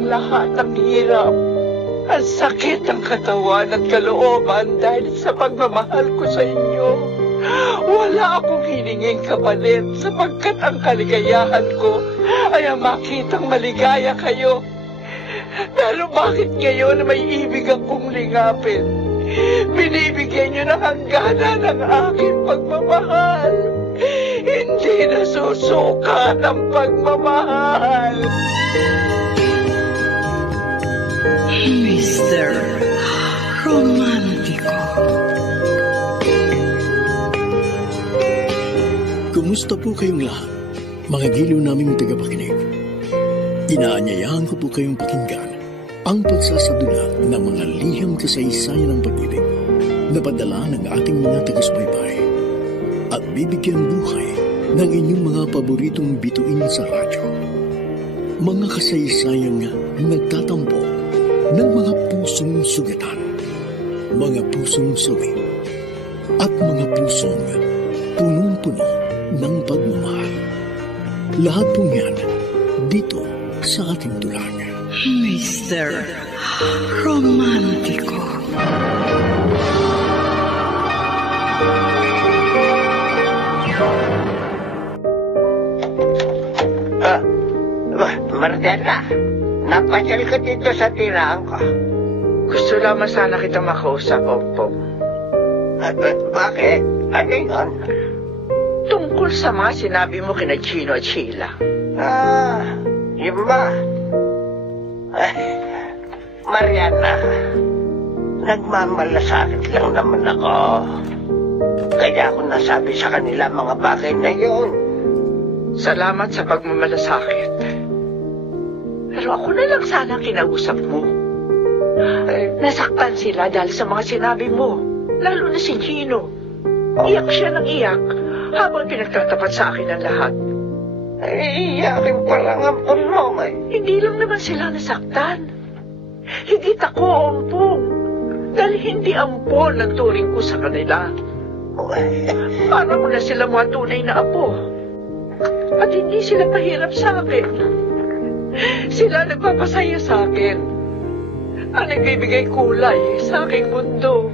ang lahat ng hirap. Ang sakit ng katawan at kalooban dahil sa pagmamahal ko sa inyo. Wala akong hininging kapalit sapagkat ang kaligayahan ko ay ang makitang maligaya kayo. Pero bakit ngayon may ibig akong lingapin? Binibigyan niyo ng hanggana ng aking pagmamahal. Hindi nasusukat ang pagmamahal. Mr. Romantico. Kumusta po kayong lahat, mga giliw naming tagapakinig? Inaanyayahan ko po kayong pakinggan ang pagsasadulat ng mga liham kasaysayan ng pag-ibig na padala ng ating mga taga-subaybay at bibigyan buhay ng inyong mga paboritong bituin sa radyo. Mga kasaysayang nagtatampo ng mga pusong sugatan, mga pusong suwi, at mga pusong punong-puno ng pagmamahal. Lahat po yan dito sa ating tulang. Mr. Romantico. Marcela, napasyal ka dito sa tirahan ko. Gusto lamang sana kita makausap, Ompong. Bakit? Ano yun? Tungkol sa mga sinabi mo kina Chino at Sheila. Yun ba? Mariana, nagmamalasakit lang naman ako. Kaya ako nasabi sa kanila mga bagay na yun. Salamat sa pagmamalasakit. Pero ako na lang sana ang kinausap mo. Nasaktan sila dahil sa mga sinabi mo. Lalo na si Gino. Iyak siya ng iyak habang pinagtatapat sa akin ang lahat. Iyakin pa lang ang puno eh. Hindi lang naman sila nasaktan. Higit ako, Ompong. Dahil hindi ampon ang turing ko sa kanila. Para ko na sila mga tunay na apo. At hindi sila pahirap sa akin. Sila nagpapasaya sa akin. Ang nagbibigay kulay sa aking mundo.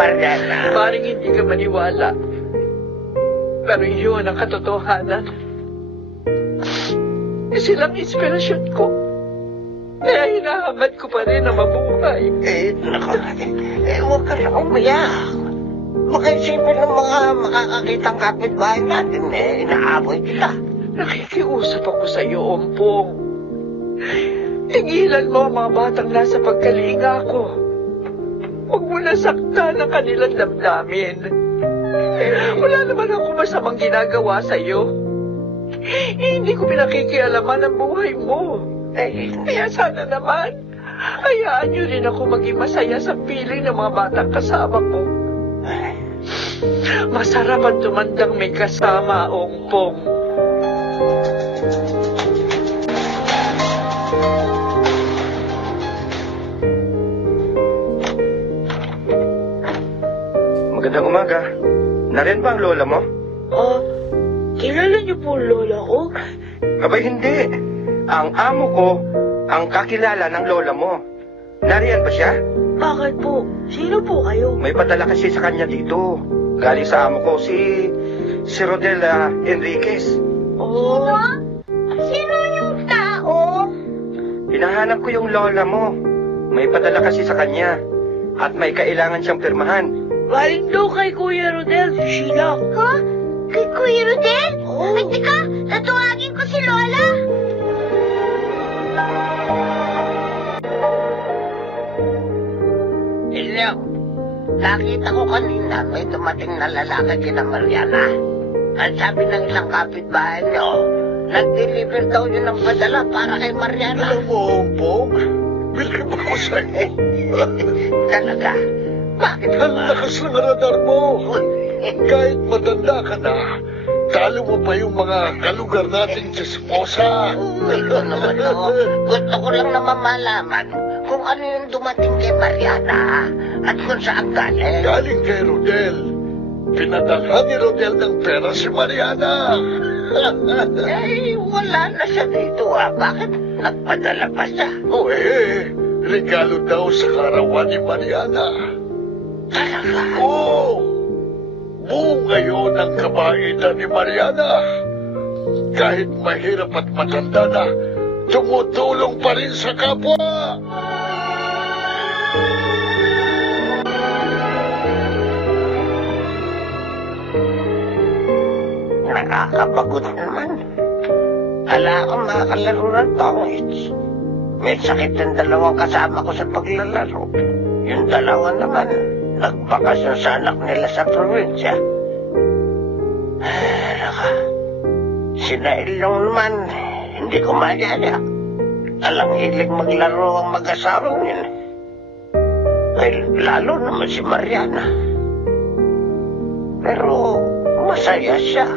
Mariana. Maring hindi ka maniwala. Pero yun ang katotohanan. Silang inspirasyon ko. Kaya hinahamad ko pa rin na mabuhay. Huwag ka na umiyak. Makaisipin ng mga makakakitang kapitbahay natin inaaboy kita. Nakikiusap ako sa iyo, Ompong. Tigilan mo ang mga batang nasa pagkalinga ko. Huwag mo nasaktan ang kanilang damdamin. Wala naman ako masamang ginagawa sa iyo. Hindi ko pinakikialaman ang buhay mo. Kaya sana naman, hayaan niyo rin ako maging masaya sa piling ng mga batang kasama ko. Masarap ang tumandang may kasama, Ompong. Magandang umaga. Nariyan ba ang lola mo? Kilala niyo po lola ko? Abay, hindi. Ang amo ko ang kakilala ng lola mo. Nariyan ba siya? Bakit po? Sino po kayo? May padala kasi sa kanya dito. Galing sa amo ko, si Rodel Enriquez. Sino yung tao? Hinahanap ko yung lola mo. May padala kasi sa kanya. At may kailangan siyang pirmahan. Galing daw kay Kuya Rodel, Sheila. Ha? Kay Kuya Rodel? Ay, teka, tatuwagin ko si Lola. Hello. Nakita ko kanina may dumating na lalaki kina Mariana. At sabi ng isang kapitbahay niyo, nag-deliver daw yun ng padala para kay Mariana. Alam mo, Ompong, bilib ako sa'yo. Talaga? Bakit Ang lakas ng radar mo. Kahit matanda ka na, talo mo pa yung mga kalugar natin sa esposa. Ikaw naman ako. Gusto ko lang naman malaman kung ano yung dumating kay Mariana at kung saan galing. Galing kay Rodel. Pinadala ni Rodel ng pera si Mariana. Wala na siya dito Bakit? Nagpadala pa siya. Regalo daw sa karawan ni Mariana. Talaga? Oo! Buo ngayon ang kabaitan ni Mariana. Kahit mahirap at matanda na, tumutulong pa rin sa kapwa. Nakakapagod naman. Ala akong makakalaro ng tongits. May sakit ang dalawang kasama ko sa paglalaro. Yung dalawa naman, nagbakasyon sa anak nila sa probinsya. Naka, sina Ilong naman, hindi ko mayaya. Alang hilig maglaro ang mag-asawang yun. Ay, lalo naman si Mariana. Pero masaya siya.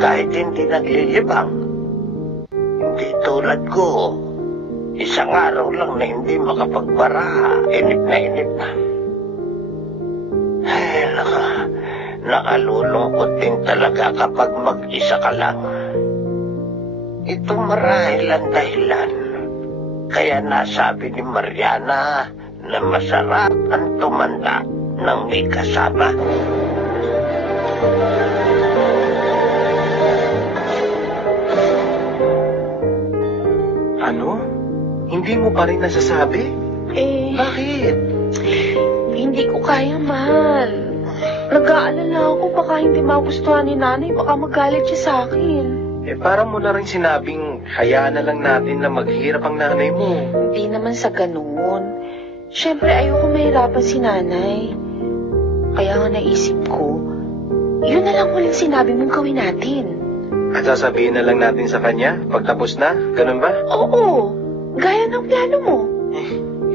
Kahit hindi naglilibang. Hindi tulad ko. Isang araw lang na hindi makapagbara. Inip na. Ay, nakalulungkot din talaga kapag mag-isa ka lang. Ito marahil ang dahilan. Kaya nasabi ni Mariana na masarap ang tumanda ng may kasama. Ano? Hindi mo pa rin nasasabi? Bakit? Hindi ko kaya, mahal. Nag-aalala ako, baka hindi magustuhan ni nanay, baka magalit siya sa akin. Parang mo na rin sinabing, hayaan na lang natin na maghirap ang nanay mo. Hindi naman sa ganoon. Siyempre, ayoko mahirapan si nanay. Kaya nga naisip ko, yun na lang ulit sinabi mong gawin natin. At sasabihin na lang natin sa kanya, pagtapos na, ganun ba? Oo, gaya ng plano mo.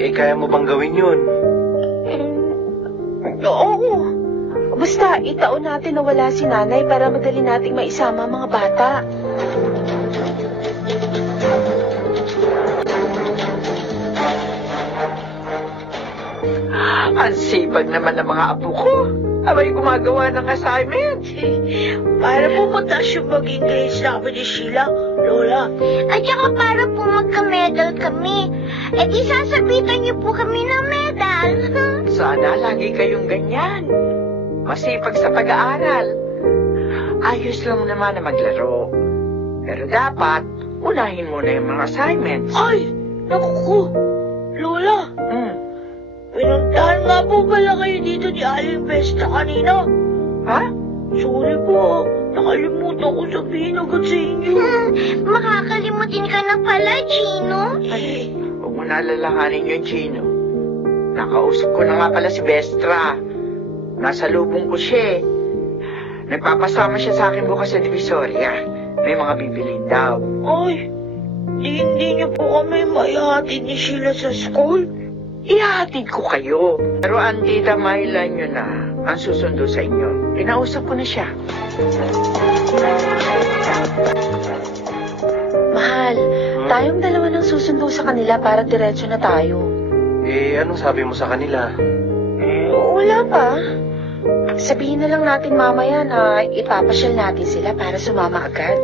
Kaya mo bang gawin yun? Oo. Basta, itaon natin na wala si nanay para madali nating maisama ang mga bata. Ang sipag naman ng mga apo ko. Abay gumagawa ng assignment. Para po mataas yung mag-English sabi ni Sheila, Lola. At saka para po magka-medal kami. Eh di sasabitan niyo po kami ng medal. Sana lagi kayong ganyan. Masipag sa pag-aaral. Ayos lang naman na maglaro. Pero dapat, unahin muna yung mga assignments. Ay, naku ko. Lola, pinuntahan nga po pala kayo dito ni Aling Besta kanina. Ha? Sorry po, nakalimutan ko sabihin agad sa inyo. Makakalimutin ka na pala, Chino. Ay, huwag mo nalalahanin yung Chino. Nakausap ko na nga pala si Bestra. Nasa lubong ko siya. Nagpapasama siya sa akin bukas sa Divisoria. May mga bibilin daw. Ay, hindi niyo po kami maihatid ni Sheila sa school? Ihatid ko kayo. Pero ang tita Myla nyo na ang susundo sa inyo. Kinausap ko na siya. Mahal, tayong dalawa nang susundo sa kanila para diretso na tayo. Anong sabi mo sa kanila? Wala pa. Sabihin na lang natin mamaya na ipapasyal natin sila para sumama agad.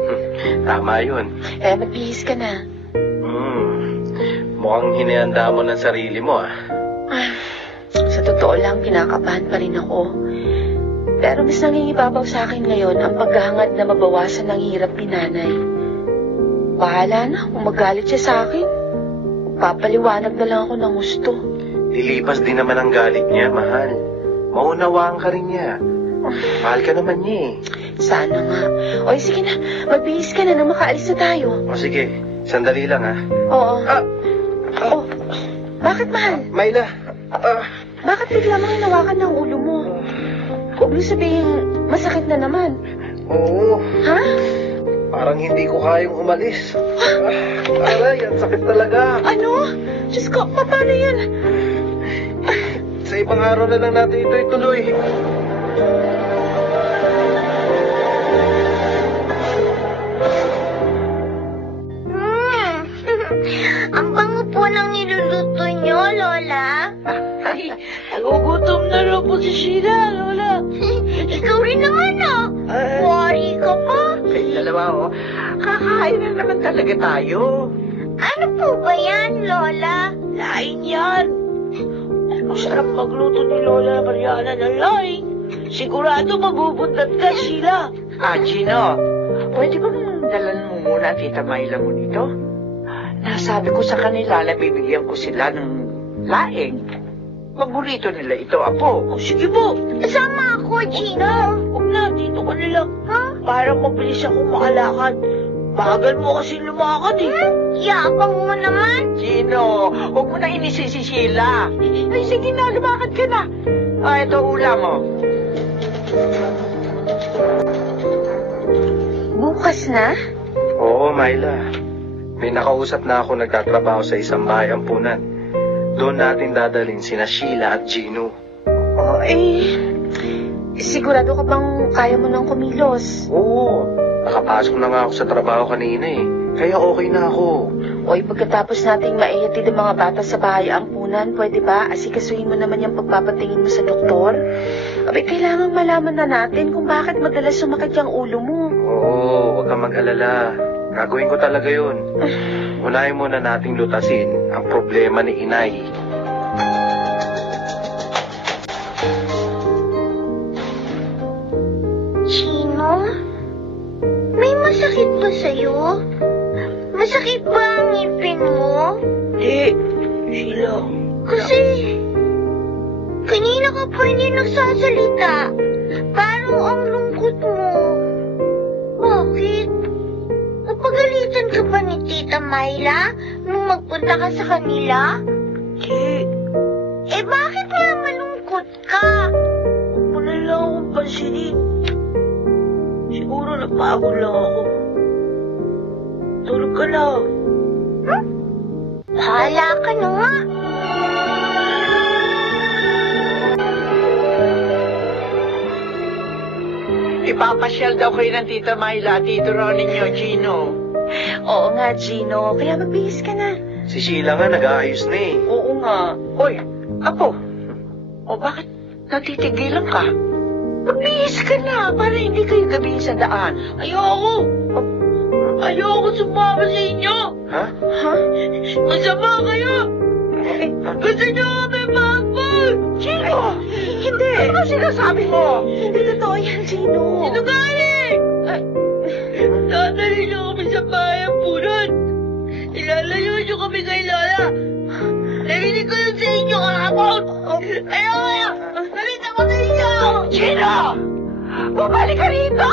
Tama yun. Magbihis ka na. Mukhang hinihanda mo ng sarili mo, Sa totoo lang, kinakabahan pa rin ako. Pero mas nangingibabaw sa akin ngayon ang paghahangad na mabawasan ng hirap ni nanay. Bahala na kung magalit siya sa akin. Papaliwanag na lang ako ng gusto. Lilipas din naman ang galit niya, mahal. Maunawaan ka rin niya. Mahal ka naman niya Sana nga. O sige na, magbihis ka na nang makaalis na tayo. O sige, sandali lang Oo. Bakit, mahal? Myla. Bakit bigla mong hinawakan ng ulo mo? Huwag mo sabihin, masakit na naman. Oo. Ha? Parang hindi ko kayang umalis. Aray, ang sakit talaga. Ano? Diyos ko, paano yan? Sa ibang araw na lang natin ito ituloy. Ang bango po ng niluluto niyo, Lola. Ay, nagugutom na rin po si Sheila, Lola. Ikaw rin naman, Worry ka pa. Kayo dalawa, kakain na naman talaga tayo. Ano po ba yan, Lola? Laing yan. Ang sarap magluto ni Lola Mariana ng laing. Sigurado mabubundat ka, Sheila. Gino, pwede ba dalan mo muna Tita Myla mo dito? Nasabi ko sa kanila na bibigyan ko sila ng laing. Paborito nila ito, Apo. Sige po. Sama ako, Gino. Huwag na, dito ka na lang. Ha? Para mabilis akong makalakad. Bagal mo kasi lumakad eh. Yabang mo naman. Gino, huwag mo na inisisi si Sheila. Ay, sige na, lumakad ka na. Ito ulam mo. Bukas na? Oo, Myla. May nakausap na ako nagtatrabaho sa isang bahay ampunan. Doon natin dadalhin sina Sheila at Gino. Sigurado ka bang kaya mo nang kumilos? Oo, nakapasok na nga ako sa trabaho kanina eh. Kaya okay na ako. Pagkatapos nating maihatid ang mga bata sa bahay ampunan, pwede ba asikasuhin mo naman yung pagpapatingin mo sa doktor? Kailangang malaman na natin kung bakit madalas sumakit yung ulo mo. Oo, huwag kang mag-alala. Gagawin ko talaga yun. Unahin muna nating lutasin ang problema ni Inay. Gino? May masakit ba sa'yo? Masakit ba ang ngipin mo? Hindi, Sheila. Kasi kanina ka pa hindi nagsasalita. Parang ang lungkot mo. Bakit? Napagalitan ka ba ni Tita Myla nung magpunta ka sa kanila? Hindi. Bakit nga malungkot ka? Huwag mo na lang akong pansinin. Siguro napagod lang ako. Tulog ka na. Bahala ka na nga. Ipapasyal daw kayo ng Tita Myla, Tito Ronnie niyo, Gino. Oo nga, Gino. Kaya magbihis ka na. Si Sheila nga nag-aayos na eh. Oo nga. Hoy, Apo. Bakit natitigilan ka? Magbihis ka na para hindi kayo gabihin sa daan. Ayoko! Ayoko sumama sa inyo! Ha? Masama kayo! Gusto nyo kami maapol! Gino! Hindi! Ano ba sinasabi mo? Hindi totoo yan, Gino. Sinungaling! Dadali nyo kami sa bahay ampunan! Ilalayo nyo kami kay Lola! Narinig ko yun sa inyo kahapon! Ayoko! Narinig ako sa inyo! Gino! Bumalik ka rito!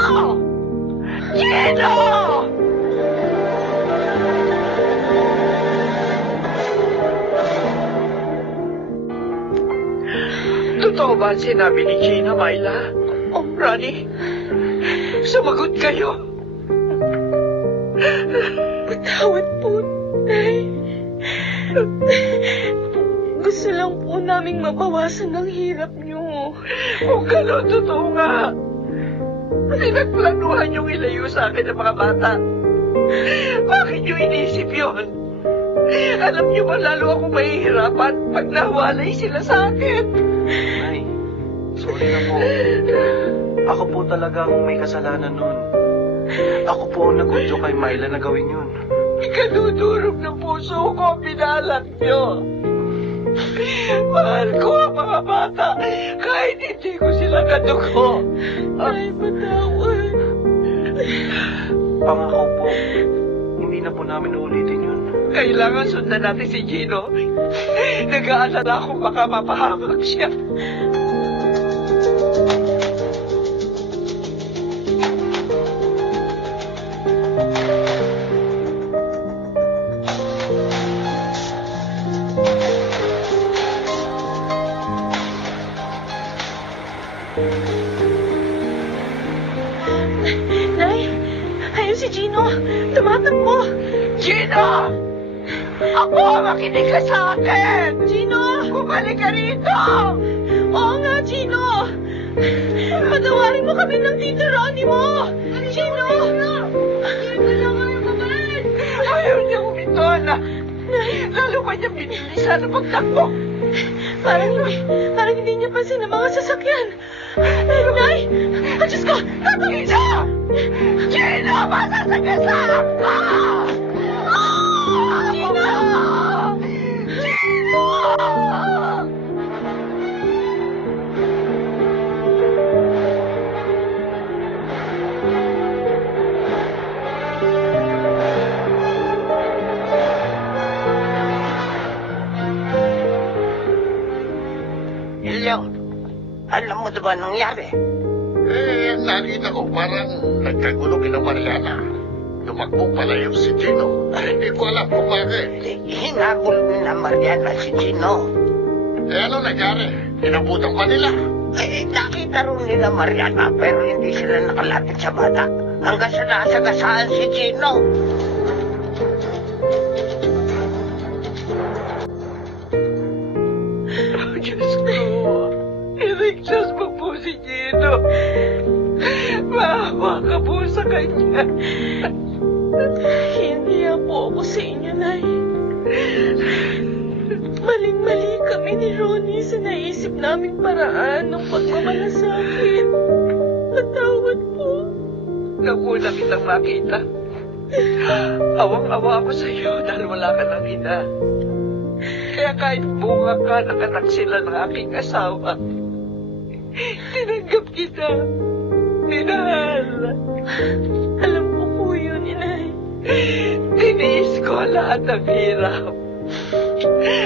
Gino! Totoo ba ang sinabi ni Gina, Myla? Ronnie, sumagot kayo. Patawad po, Nay. Gusto lang po naming mabawasan ang hirap niyo. Kung gano'n, totoo nga. Pinagplanuhan niyong ilayo sa akin ng mga bata. Bakit niyo inisip yun? Alam niyo ba lalo akong mahihirapan pag nawalay sila sa akin? Nay, sorry na po. Ako po talagang may kasalanan nun. Ako po ang nagudyo kay Myla na gawin yun. Ikadudurog ng puso ko ang binalat niyo. Mahal ko ang mga bata kahit hindi ko sila kadugo. Nay, patawad. Pangako po, hindi na po namin uulitin yun. Kailangan sundan natin si Gino. Nag-aalala akong baka mapahamak siya. Nay, ayun si Gino. Tumatakbo. Gino! Ako, makinig ka sa akin! Gino! Bumalik ka rito! Oo nga, Gino. Patawarin mo kami ng Tito Ronnie mo. Gino! Ayaw niya humito, anak. Lalo pa niya binilisan ang pagtakbo. Parang hindi niya pansin ang mga sasakyan. Pero, Nay! Diyos ko! Tatawin siya! Gino, masasagasaan ka! Gino! Ano ba nangyari? Nakita ko parang nagkagulo kina Mariana. Tumakbo pala yung si Gino. Hindi ko alam kung bakit. Hinagol na Mariana si Gino. Ano nangyari? Inabutan pa nila. Nakita rin nila Mariana pero hindi sila nakalapit sa bata. Hanggang sa nasagasaan si Gino. Oh, Diyos ko. Iligtas mo po si Gino. Maawa ka po sa kanya. Hiya po ako sa inyo, Nay. Maling-mali kami ni Ronnie sa naisip naming paraan ng pagmamalasakit. Patawad po. Nauna kitang makita. Awang-awa ako sa iyo dahil wala ka ng ina. Kaya kahit bunga ka ng anak sila ng aking asawa, tinanggap kita. Minahal. Alam ko po yun, Inay. Tiniis ko lahat ng hirap.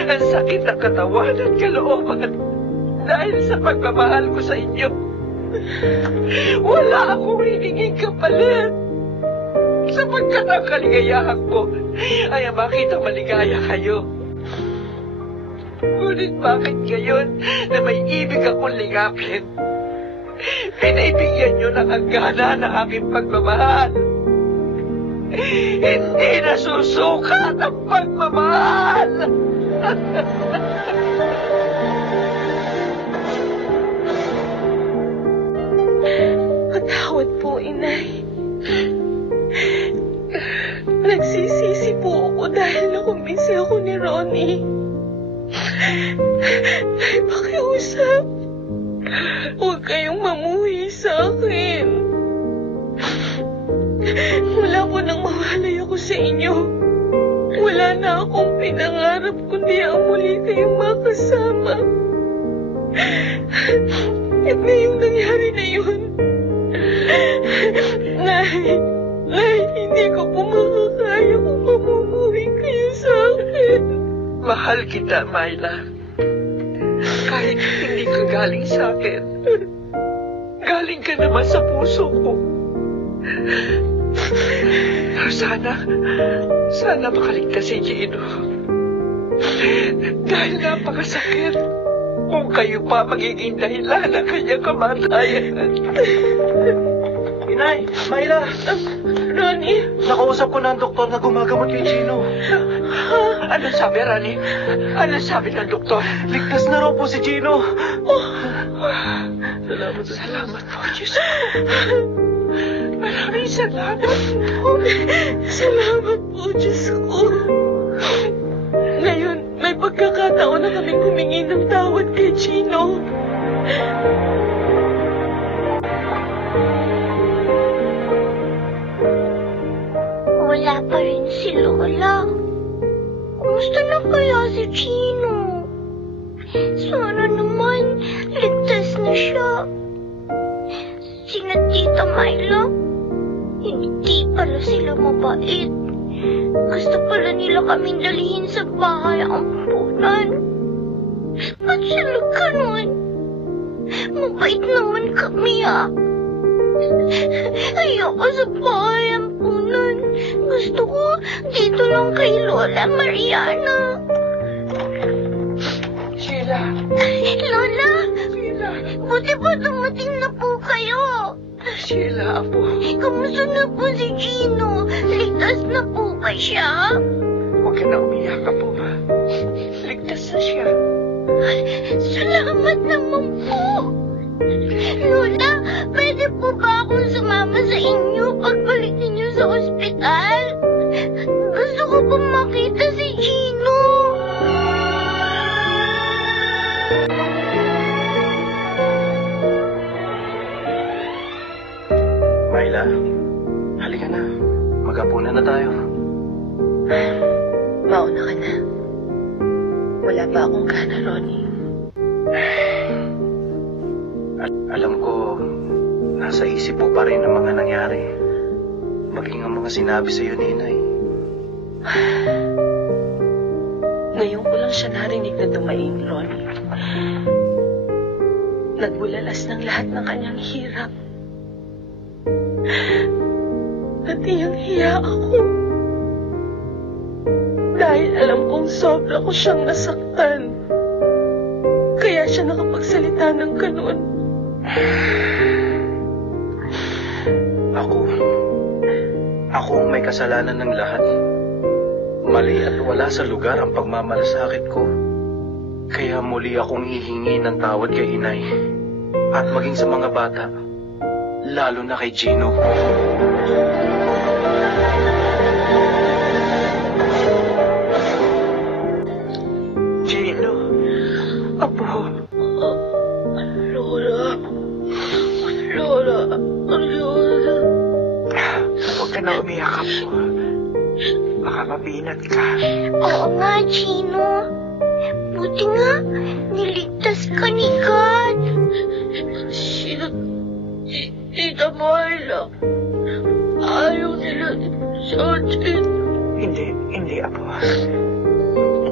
Ang sakit ng katawan at kalooban dahil sa pagmamahal ko sa inyo. Wala akong hininging kapalit. Sapagkat ang kaligayahan ko ay ang makita maligaya kayo. Ngunit bakit ngayon na may ibig akong ligapin? Pinaibigyan niyo ng hangganan ng aking pagmamahal. Hindi nasusukat ang pagmamahal. Patawad po, Inay. Nagsisisi po ako dahil nakumbinsi ako ni Ronnie. Ay, pakiusap. Huwag kayong mamuhi sa akin. Wala po nang mawalay ako sa inyo. Wala na akong pinangarap kundi ang muli kayong makasama. At ngayong nangyari na yun, Nay, hindi ko po makakaya kung mamumuhi kayo sa akin. Mahal kita, Myla. Kahit hindi ka galing sa akin, galing ka naman sa puso ko. Sana makaligtas si Gino. Dahil napakasakit kung kayo pa magiging dahilan ng kanyang kamatayan. Inay, Myla! Ronnie? Nakausap ko na ang doktor na gumagamot kay Gino. Ano sabi, Ronnie? Ano sabi ng doktor? Ligtas na raw po si Gino. Salamat po, Diyos ko. Maraming salamat po. Salamat po, Diyos ko. Ngayon, may pagkakataon na kaming humingi ng tawad kay Gino. Wala pa rin si Lola. Kumusta na kaya si Gino? Sana naman, ligtas na siya. Sina Tita Myla, hindi pala sila mabait. Gusto pala nila kaming dalihin sa bahay ang ampunan. Ba't sila ganun? Mabait naman kami, ah. Ayoko sa bahay ampunan. Gusto ko dito lang kay Lola Mariana. Sheila. Lola! Sheila. Buti pa dumating na po kayo. Sheila, apo. Kamusta na po si Gino? Ligtas na po ba siya? Huwag ka na umiyak, apo. Ligtas na siya. Salamat naman po. Lola, pwede po ba akong sumama sa inyo pagbalik ninyo sa ospital? Gusto ko po makita si Gino. Myla, halika na. Mag-apunan na tayo. Mauna ka na. Wala pa akong gana, Ronnie. Alam ko, nasa isip mo pa rin ang mga nangyari. Maging ang mga sinabi sa iyo ni Inay. Ngayon ko lang siya narinig na dumaing, Ronnie. Nagbulalas ng lahat ng kanyang hirap. At hiyang-hiya ako. Dahil alam kong sobra ko siyang nasaktan. Kaya siya nakapagsalita ng ganun. Ako ang may kasalanan ng lahat. Mali at wala sa lugar ang pagmamalasakit ko. Kaya muli akong hihingi ng tawad kay inay. At maging sa mga bata. Lalo na kay Gino. Gino, Apo. Lola. Huwag ka na umiyak, Apo. Baka mabinat ka. Oo nga, Gino. Buti nga, niligtas ka ni God. Sino? Tita Marla. Ayaw nila sa atin. Hindi, Apo.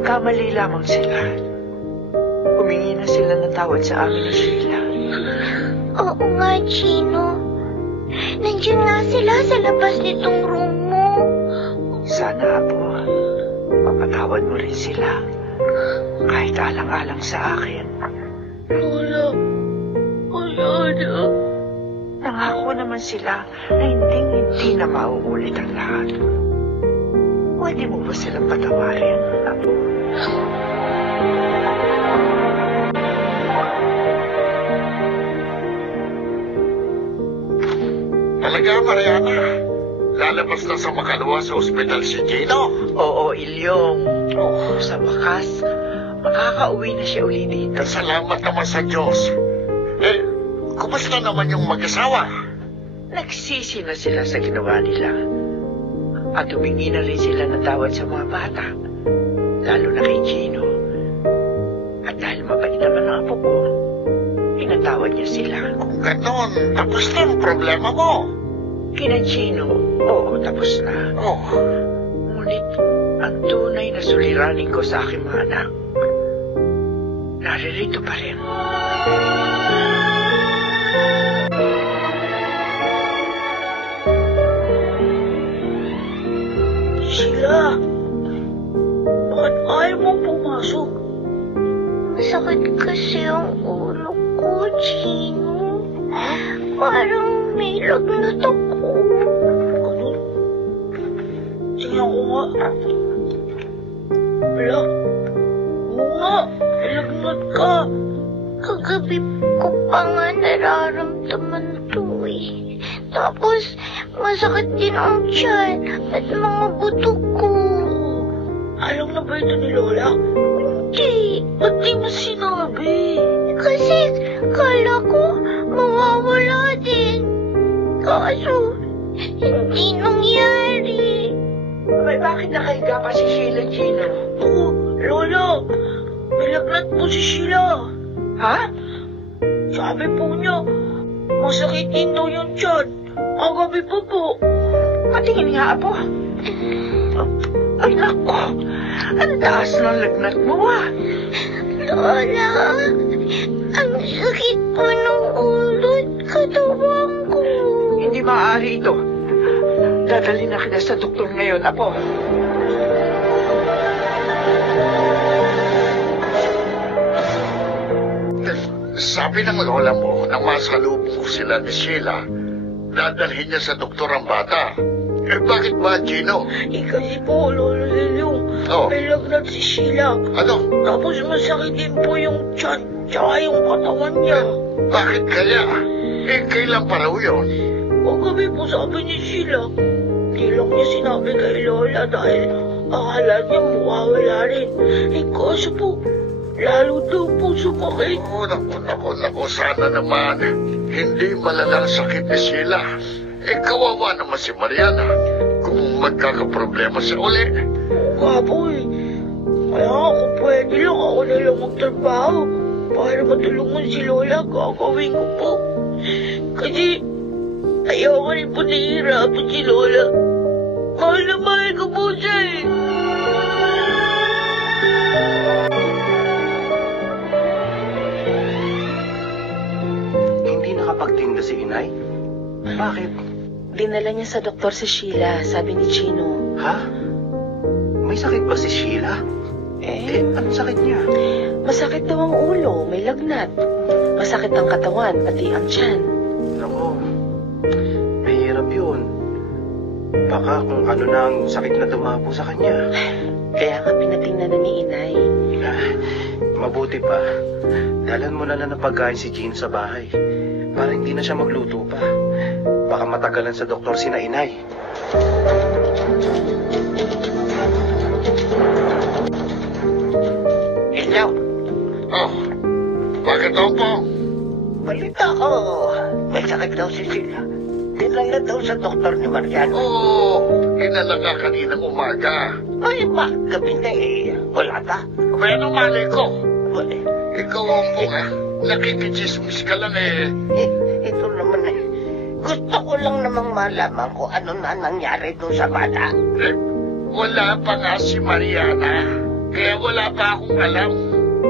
Kamali lamang sila. Humingi na sila ng tawad sa amin ni Sheila. Oo nga, Gino. Nandiyan nga sila sa labas nitong room mo. Sana, Apo, papatawad mo rin sila. Kahit alang-alang sa akin. Lola. Ayada. Nangako naman sila na hindi na mauulit ang lahat. Pwede mo ba silang patawarin, Apo? Talaga, Mariana? Lalabas na sa makalawa sa ospital si Gino? Oo, Ilyong. Sa wakas, makakauwi na siya uli dito. Salamat naman sa Diyos. Kumusta naman yung mag-asawa? Nagsisi na sila sa ginawa nila. At humingi na rin sila ng tawad sa mga bata. Lalo na kay Gino. At dahil mabait naman ang apo ko, pinatawad niya sila. Kung ganon, tapos na ang problema mo. Kina Gino, oo, tapos na. Ngunit, ang tunay na suliranin ko sa aking mga anak, naririto pa rin. Sheila, bakit ayaw mong pumasok? Masakit kasi ang ulo ko, Gino. Parang may lagnat ako. Ganun? Tingnan ko nga. Wala. Oo nga, may lagnat ka. Kagabi ko pa nga nararamdaman to eh. Tapos, masakit din ang tiyan at mga buto ko. Alam na ba ito ni Lola? Hindi. Ba't di mo sinabi? Kasi, kala ko mawawala din. Kaso, hindi nangyari. Bakit nakahiga pa si Sheila, Gino? Oo, Lola, may lagnat po si Sheila. Ha? Sabi po niya, masakit din daw yung tiyan. Kagabi pa po. Patingin nga, Apo. Anak ko, ang taas ng lagnat mo, Lola, ang sakit po ng ulo at katawan ko. Hindi maaari ito. Dadali na kita sa doktor ngayon, Apo. Sabi ng lola mo nang masalubong sila ni Sheila, dadalhin niya sa doktor ang bata. Bakit ba, Gino? Kasi po, Lolo Lilyong, may lagnat si Sheila. Ano? Tapos masakit din po yung tiyan, tsaka yung katawan niya. Bakit kaya? Kailan pa raw yun? Kagabi po sabi ni Sheila, di lang niya sinabi kay Lola dahil akala niya mawawala rin. Kasi po, lalo daw po sumakit. Naku, sana naman. Hindi malalang sakit ni Sheila. Kawawa naman si Mariana kung magkakaproblema siya uli. Oo nga po eh. Kaya kung pwede lang ako na lang magtrabaho para matulungan si Lola, gagawin ko po. Kasi ayaw ko rin po nahihirapan si Lola. Mahal na mahal ko po siya eh. Bakit? Dinala niya sa doktor si Sheila, sabi ni Chino. Ha? May sakit ba si Sheila? Anong sakit niya? Masakit daw ang ulo, may lagnat. Masakit ang katawan, pati ang tiyan. Nako, mahirap yun. Baka kung ano na ang sakit na dumapo sa kanya. Kaya nga pinatingnan na ni Inay. Mabuti pa. Dalan mo na ng pagkain si Jean sa bahay. Para hindi na siya magluto pa. Baka matagalan sa doktor sina Inay. Ilaw. Oh, bakit daw po? Balita ko, may sakit daw si Sheila. Dinala daw sa doktor ni Mariano. Oo, inala ka kaninang umaga. Ay, bakit gabi na eh? Wala ka? May anong mali ko? Wala. Ikaw ang bunga. Nakikichismis ka lang eh. Ito naman eh. Gusto ko lang namang malaman kung ano na nangyari doon sa bata. Wala pa nga si Mariana. Kaya wala pa akong alam.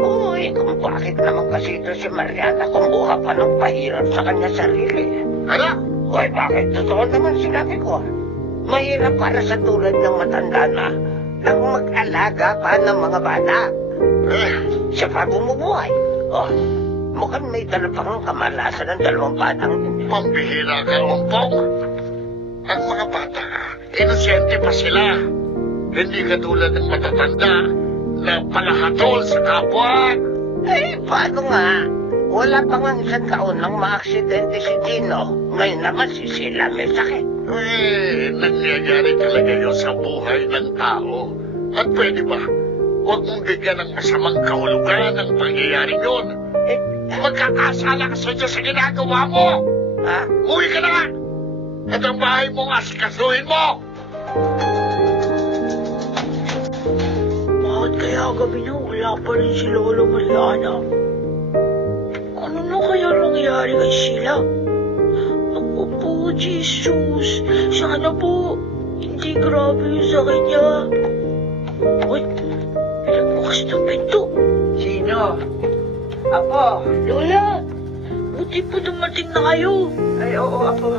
Uy, kung bakit naman kasi ito si Mariana kumuha pa ng pahirap sa kanya sarili. Ano? Uy, bakit? Totoo naman sinabi ko. Mahirap para sa tulad ng matanda na ang mag-alaga pa ng mga bata. Siya pa bumubuhay. Oh, mukhang may dala pang kamalasan ng 2 batang. Pambihira ka, Ompong. Ang mga bata, inosente pa sila. Hindi katulad ng matatanda na palahatol sa kapwa. Eh, paano nga? Wala pa nga 1 taon nang maaksidente si Gino. Ngayon naman si Sheila may sakit. Nangyayari talaga yun sa buhay ng tao. At pwede ba, huwag mong bigyan ng masamang kahulugan ng pangyayari yun. Magkakasala ka sa Diyos sa ginagawa mo. Ha? Uwi ka na nga! At ang bahay mong asikasuhin mo! Bakit kaya gabi na wala pa rin si Lolo Mariana? Ano na kaya nangyari kay Sheila? Ako po, Jesus. Sana po, hindi grabe yung sakit niya. Uy, nagbukas ng pinto. Sino? Apo. Lola, buti po dumating na kayo. Ay, oo, Apo.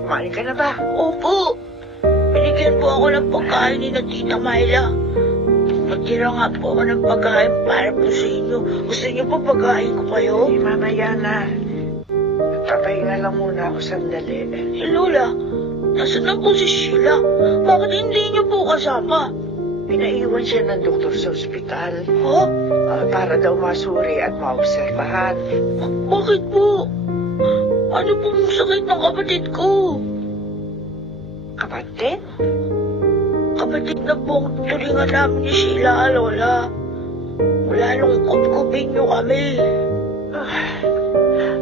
Kumain ka na ba? Opo. Binigyan po ako ng pagkain ni na Tita Myla. Magtira nga po ako ng pagkain para po sa inyo. Gusto niyo po pagkain ko kayo? Mamaya na. Papahinga lang muna ako sandali. Lola, nasaan na po si Sheila? Bakit hindi niyo po kasama? Pinaiwan siya ng doktor sa ospital. Ha? Para daw masuri at maobserbahan. Bakit po? Ano pong sakit ng kapatid ko? Kapatid? Kapatid na po tulingan namin ni Sheila, Lola. Wala nung kupkupin niyo kami.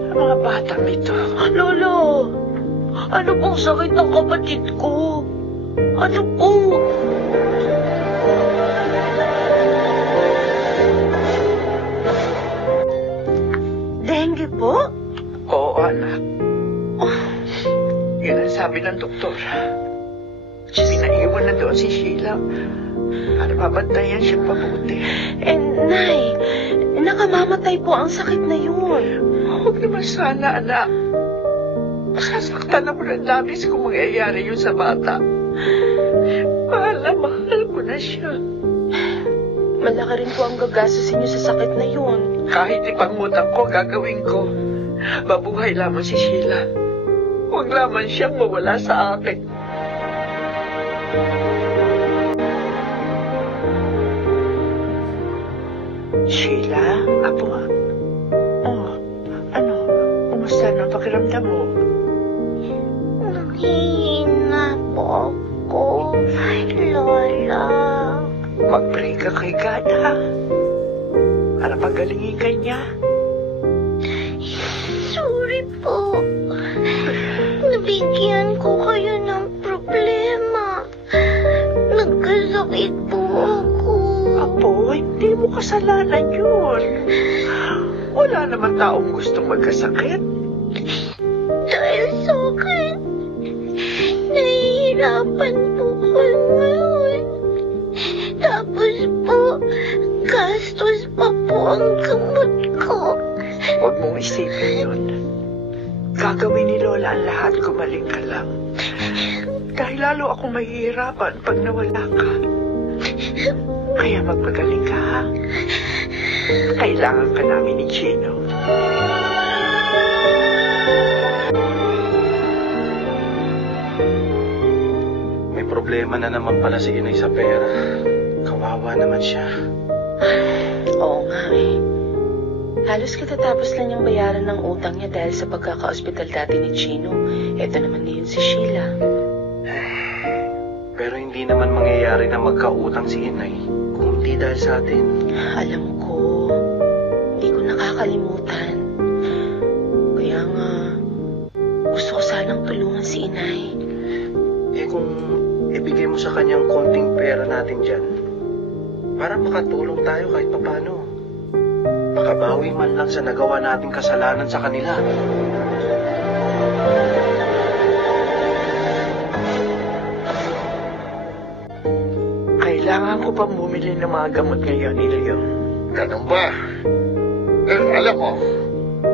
Ang mga batang ito. Lolo, ano pong sakit ng kapatid ko? Ano po? Dengue po? Oo, anak. Yun ang sabi ng doktor. Pinaiwan na doon si Sheila para mabantayan siya pabuti. Nay, nakamamatay po ang sakit na yun. Huwag naman sana, anak. Masasaktan ako ng labis kung mangyayari yun sa bata. Mahal ko na siya. Malaki rin po ang gagastusin niyo sa sakit na yun. Kahit ipangutang ko, gagawin ko. Mabuhay lamang si Sheila. Huwag lamang siyang mawala sa akin. Sheila, apo. Ano? Kumusta na pakiramdam mo? Nanghihina po ako, Lola. Mag-pray ka kay God, ha? Para pagalingin ka niya. Sorry po. Nabigyan ko kayo ng problema. Nagkasakit po ako. Apo, hindi mo kasalanan yun. Wala naman taong gustong magkasakit. Dahil sa akin, nahihirapan po ko ngayon. Tapos po, gastos pa po ang gamot ko. Huwag mong isipin yun. Gagawin ni Lola ang lahat, gumaling ka lang. Dahil lalo akong mahihirapan pag nawala ka. Kaya magpagaling ka, ha? Kailangan ka namin ni Chino. May problema na naman pala si Inay sa pera. Kawawa naman siya. Oo nga eh. Halos katatapos lang niyang bayaran ng utang niya dahil sa pagkaka-ospital dati ni Chino. Eto naman ngayon si Sheila. Pero hindi naman mangyayari na magkautang si Inay kung hindi dahil sa atin. Alam ko, hindi ko nakakalimutan. Kaya nga, gusto ko sanang tulungan si Inay. Kung ibigay mo sa kanyang konting pera natin dyan, para makatulong tayo kahit papano. Makabawi man lang sa nagawa nating kasalanan sa kanila. Kailangan ko pang bumili ng mga gamot ngayon, Ilyo. Ganun ba? Alam mo,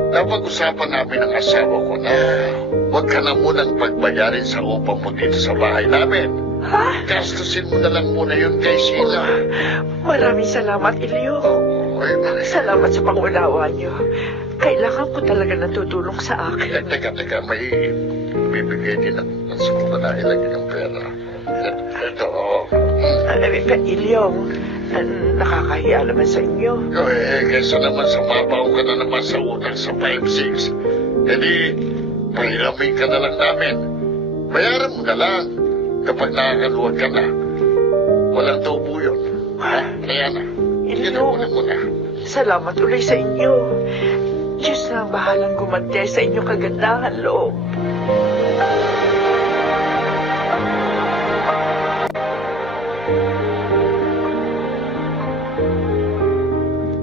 napag-usapan namin ang asawa ko na huwag ka na munang pagbayarin sa upa mo dito sa bahay namin. Ha? Gastusin mo na lang muna yun kay Sheila. Maraming salamat, Ilyo. Salamat sa pangunawa niyo. Kailangan ko talaga natutulong sa akin. Teka, may bibigay din ng suko na ilagay ng pera. Ito, Ilyong, nakakahiya naman sa inyo. Kaysa naman sa mabaw ka na naman sa utang sa 5-6. Pahiramin ka na lang namin. Bayaran mo na lang kapag nakakaluwag ka na. Walang taubo yun. Ha? Kaya na. Ilyong, salamat ulit sa inyo. Diyos na ang bahalang gumantay sa inyong kagandahan loob.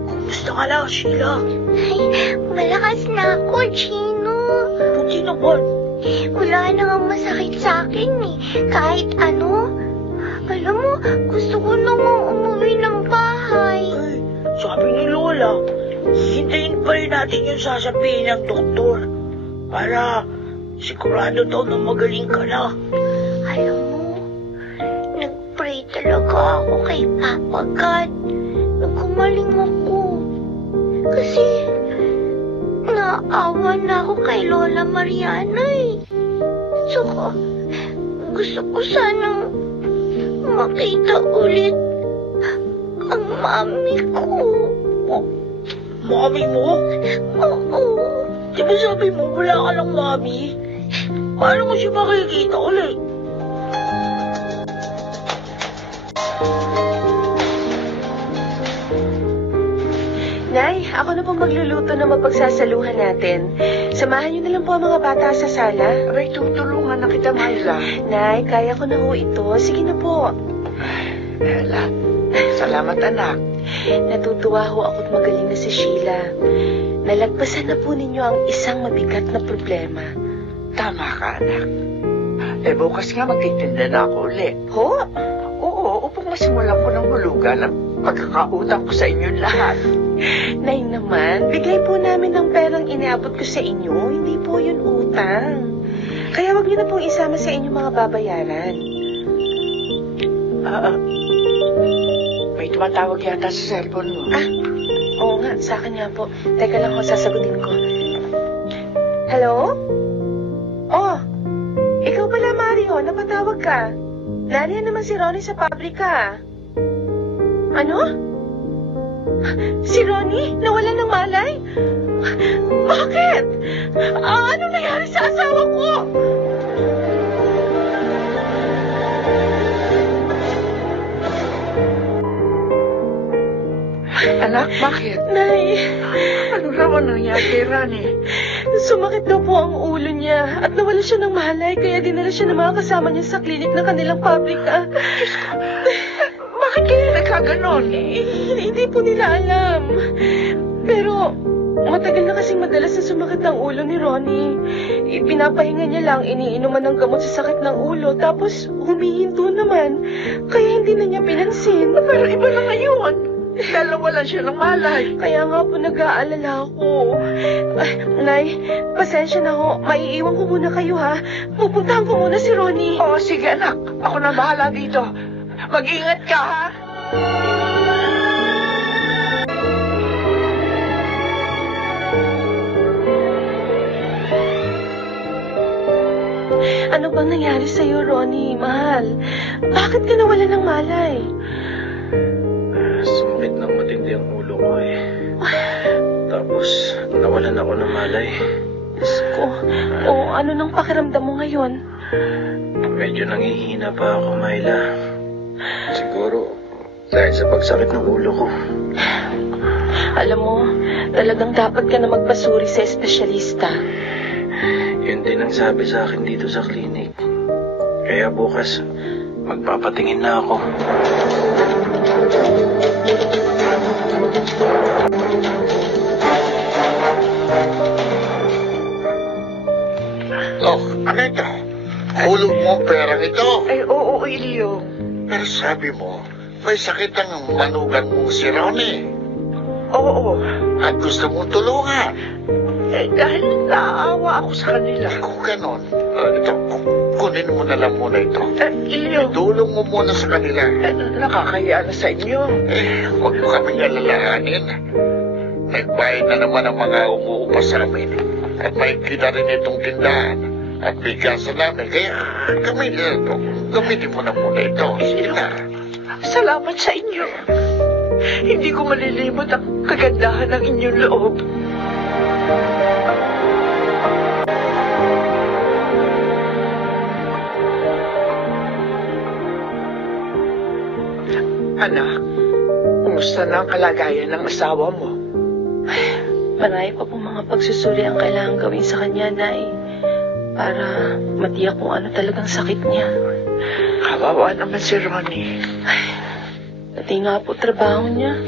Kumusta ka lang, Sheila? Ay, malakas na ako, Chino. Buti naman. Wala na nga masakit sa akin eh. Kahit ano. Alam mo, gusto ko na nga umuwi ng bahay. Ay, sabi ni Lola, hintayin pa rin natin yung sasabihin ng doktor para sigurado daw na magaling ka na. Alam mo, nag-pray talaga ako kay Papa God. Nagkumaling ako. Kasi, naawa na ako kay Lola Mariana eh. Saka, gusto ko sanang makita ulit ang mami ko. Mami mo? Oo. Di ba sabi mo wala ka ng mami? Paano mo siya makikita ulit? Nay, ako na po magluluto ng mapagsasaluhan natin. Samahan niyo na lang po ang mga bata sa sala. Abay, tutulungan na kita, Myla. Nay, kaya ko na ho ito. Sige na po. Ella, salamat anak. Natutuwa ho ako't magaling na si Sheila. Nalagpasan na po ninyo ang isang mabigat na problema. Tama ka, anak. Bukas nga magtitinda na ako ulit. Ho? Oo, upang masimulan ko ng hulugan ang pagkakautang ko sa inyong lahat. Nay naman, bigay po namin ng perang iniabot ko sa inyo. Hindi po yun utang. Kaya wag niyo na pong isama sa inyong mga babayaran. May tumatawag yata sa cellphone mo. Oo nga, sa akin nga po. Teka lang ko, sasagutin ko. Hello? Oh, ikaw pala Mario, napatawag ka. Nariyan naman si Ronnie sa pabrika. Ano? Si Ronnie? Nawalan ng malay? Bakit? Ano nangyari sa asawa ko? Anak, bakit? Nay. Ano raw ang nangyari kay Ronnie? Sumakit daw po ang ulo niya at nawala siya ng malay kaya dinala siya ng mga kasama niya sa klinik ng kanilang pabrika. Bakit kaya nagkaganon? Hindi po nila alam. Pero matagal na kasing madalas na sumakit ang ulo ni Ronnie. Pinapahinga niya lang, iniinuman ng gamot sa sakit ng ulo, tapos humihinto naman. Kaya hindi na niya pinansin. Pero iba na ngayon. Dalawa lang siya ng malay. Kaya nga po nag-aalala ako. Nay, pasensya na ho. Maiiwan ko muna kayo, ha? Pupuntahan ko muna si Ronnie. Oo, sige anak. Ako na bahala dito. Mag-ingat ka, ha? Ano bang nangyari sa'yo, Ronnie, mahal? Bakit ka nawala ng malay? Sumakit ng matindi ang ulo ko eh. Tapos, nawalan ako ng malay. Diyos ko. Ano nang pakiramdam mo ngayon? Medyo nangihina pa ako, Myla. Siguro, dahil sa pagsakit ng ulo ko. Alam mo, talagang dapat ka na magpasuri sa espesyalista. Yun din ang sabi sa akin dito sa klinik. Kaya bukas, magpapatingin na ako. Oh, ano ito? Hulog mo ang perang ito. Ay, oo, Ilyo. Pero sabi mo, may sakit ang manugang mong si Ronnie. Oo. At gusto mong tulungan. Eh, dahil naaawa ako sa kanila. Kung ganon, ito, kunin mo na lang muna ito. Ilyo. Tulong mo muna sa kanila. Nakakahiya na sa inyo. Huwag mo kaming alalahanin. Nagbayad na naman ang mga umuupa sa amin. At may kita rin itong tindahan. At bigasan namin. Kaya kami na ito. Gamitin mo na muna ito. Sige na. Salamat sa inyo. Hindi ko malilimot ang kagandahan ng inyong loob. Anak, kumusta na ang kalagayan ng asawa mo? Marami pa pong mga pagsusuri ang kailangan gawin sa kanya, Nay. Para matiyak kung ano talagang sakit niya. Kawawa naman si Ronnie. Pati nga po trabaho niya.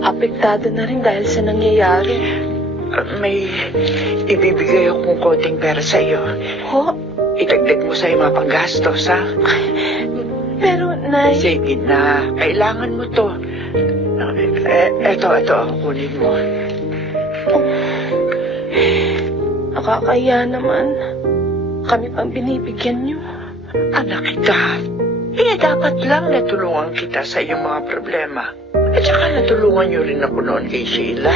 Apektado na rin dahil sa nangyayari. May ibibigay akong konting pera sa iyo. Ho? Idagdag mo sa iyo mga panggastos, ha? Pero, Nay... Sige na. Kailangan mo to. Ito, ang kunin mo. Nakakaya naman. Kami pang binibigyan niyo. Anak kita. Dapat lang natulungan kita sa iyong mga problema. At saka natulungan niyo rin ako noon kay Sheila.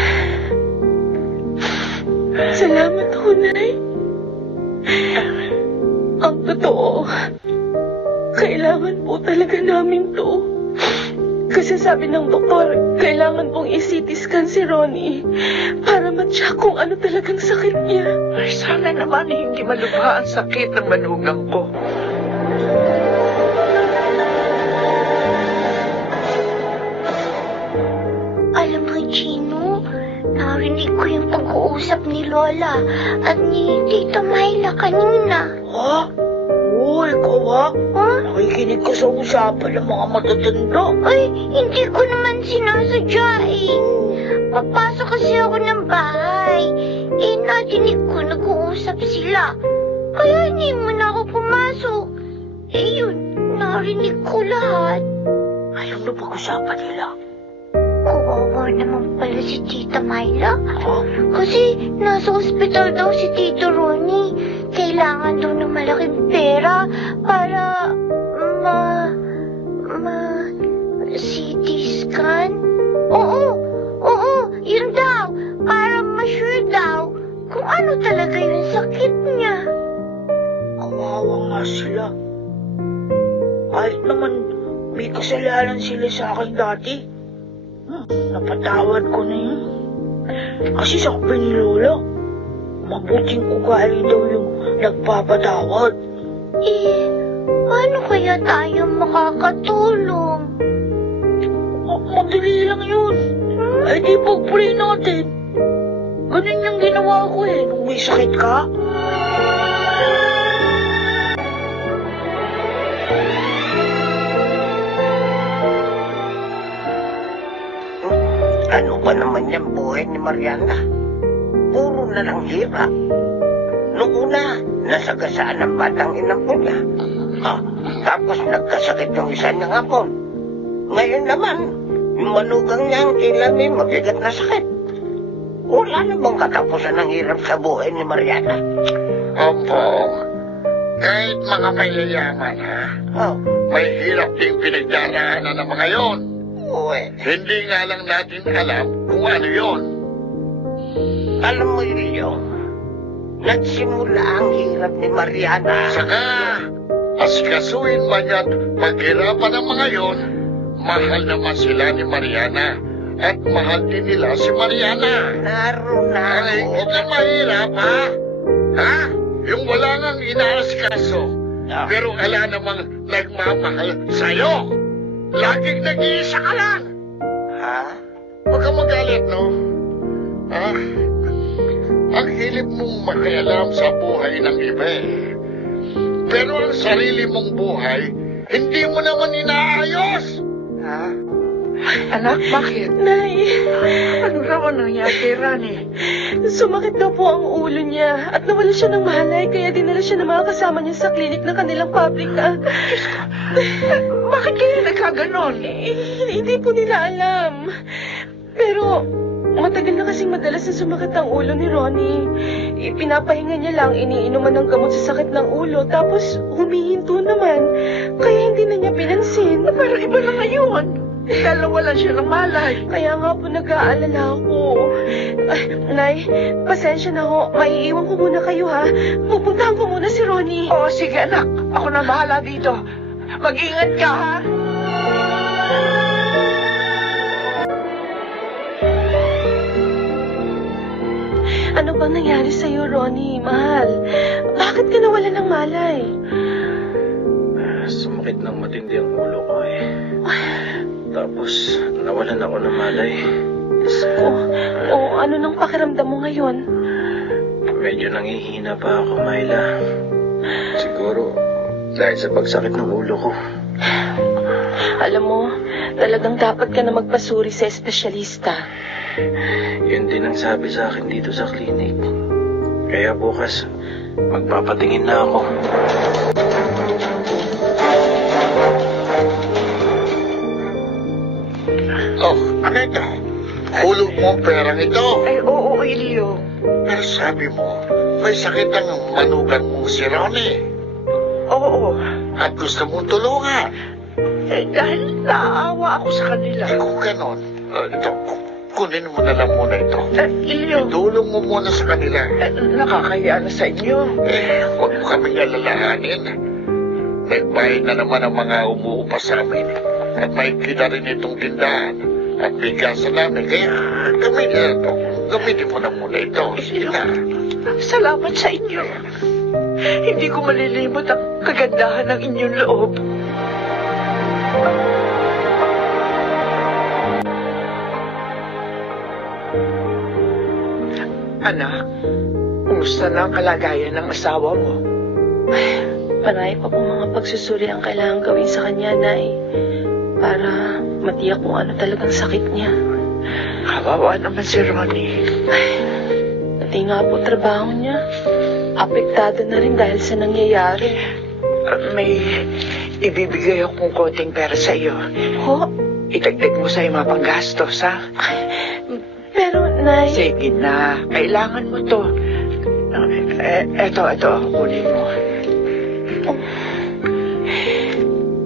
Salamat ho, Nay. Ang totoo, kailangan po talaga namin to. Kasi sabi ng doktor, kailangan pong i-CT scan si Ronnie para matyak kung ano talagang sakit niya. Ay, sana naman hindi malubha ang sakit ng manugang ko. Alam mo, Gino, narinig ko yung pag-uusap ni Lola at ni Tita Myla kanina. Ha? Oo, ikaw ha? Nakikinig ka sa usapan ng mga matatanda. Ay, hindi ko naman sinasadya eh. Papasok kasi ako ng bahay. Nadinig ko nag-uusap sila. Kaya hindi mo na ako pumasok. Yun, narinig ko lahat. Ayaw na pag-usapan nila. Kawawa naman pala si Tita Myla. Kasi nasa ospital daw si Tito Ronnie. Kailangan daw ng malaking pera para CT scan? Oo, yun daw. Para ma-sure daw kung ano talaga yung sakit niya. Kawawa nga sila. Kahit naman may kasalanan sila sa akin dati. Napatawad ko na yun. Kasi sabi ni Lola, mabuting ugali daw yung nagpapatawad. Paano kaya tayo makakatulong? Madali lang yun. Ay di pag-pray natin. Ganun yung ginawa ko nung may sakit ka. Ano ba naman yung buhay ni Mariana? Puro na lang hirap. Noong una, nasagasaan ang batang inampun niya. Tapos nagkasakit yung isa niyang apon. Ngayon naman, Yung manugang niya ang tila may mabigat na sakit. Wala na bang katapusan ng hirap sa buhay ni Mariana? Opo. Kahit mga mayayaman, ha? Oh. May hirap ding pinagdaraanan ng mga yon. Uwe. Hindi nga lang natin alam kung ano yon. Alam mo yun, nagsimula ang hirap ni Mariana. Saka, asikasuin man niya't paghirapan ng mga yon, mahal naman sila ni Mariana. At mahal din nila si Mariana. Naroon na Ay, ako. huwag kang mahirap, ha? Ha? Yung wala ngang inaasikaso, pero wala namang nagmamahal sa'yo. Laging nag-iisa ka lang. Ha? Huwag kang magalit, no? Ha? Ang hilip mong makialam sa buhay ng iba, eh. Pero ang sarili mong buhay, hindi mo naman inaayos. Ha? Anak, bakit? Nay, Ano raw ang nangyari, Rani? sumakit daw po ang ulo niya at nawala siya ng malay kaya dinala siya ng mga kasama niya sa klinik ng kanilang pabrika. Bakit kaya nagkaganon? Hindi po nila alam. Pero matagal na kasing madalas na sumakit ang ulo ni Ronnie. Pinapahinga niya lang, iniinuman ng gamot sa sakit ng ulo, tapos humihinto naman. Kaya hindi na niya pinansin. Pero iba na ngayon. Dahil wala siya ng malay. Kaya nga po nag-aalala ako. Ay, Nay, pasensya na ho. Maiiwan ko muna kayo, ha? Pupuntahan ko muna si Ronnie. Oo, sige anak. Ako na bahala dito. Mag-ingat ka, ha? Ano bang nangyari sa'yo, Ronnie, mahal? Bakit ka nawala ng malay? Sumakit ng matindi ang ulo ko, eh. Tapos, nawalan ako ng malay. Diyos ko. O, ano nang pakiramdam mo ngayon? Medyo nangihina pa ako, Myla. Siguro, dahil sa pagsakit ng ulo ko. Alam mo, talagang dapat ka na magpasuri sa espesyalista. Yun din ang sabi sa akin dito sa klinik. Kaya bukas, magpapatingin na ako. Oh, ano ito? Hulog mo ang perang ito. Ay, oo, Elio. Pero sabi mo, may sakit ang manugang mong si Ronnie. Oo. At gusto mong tulungan. Dahil naaawa ako sa kanila. Kung ganon, ito, kunin mo na lang muna ito. Elio, Idulong mo muna sa kanila. nakakahiya na sa inyo. Huwag mo kaming alalahanin. Nagbayad na naman ang mga umuupa sa amin. At may kita rin itong tindahan. At bigasan namin. Kaya gamitin mo na muna ito. Sige na. Salamat sa inyo. Hindi ko malilimot ang kagandahan ng inyong loob. Anak, kumusta na ang kalagayan ng asawa mo? Marami pa pong mga pagsusuri ang kailangan gawin sa kanya, Nay. Para matiyak kung ano talagang sakit niya. Kawawa naman si Ronnie. Pati nga po trabaho niya. Apektado na rin dahil sa nangyayari. May ibibigay akong konting pera sa iyo. Ho? Itagdag mo sa mga panggastos, ha? Pero, Nay... Sige na. Kailangan mo to. Eto, kunin mo.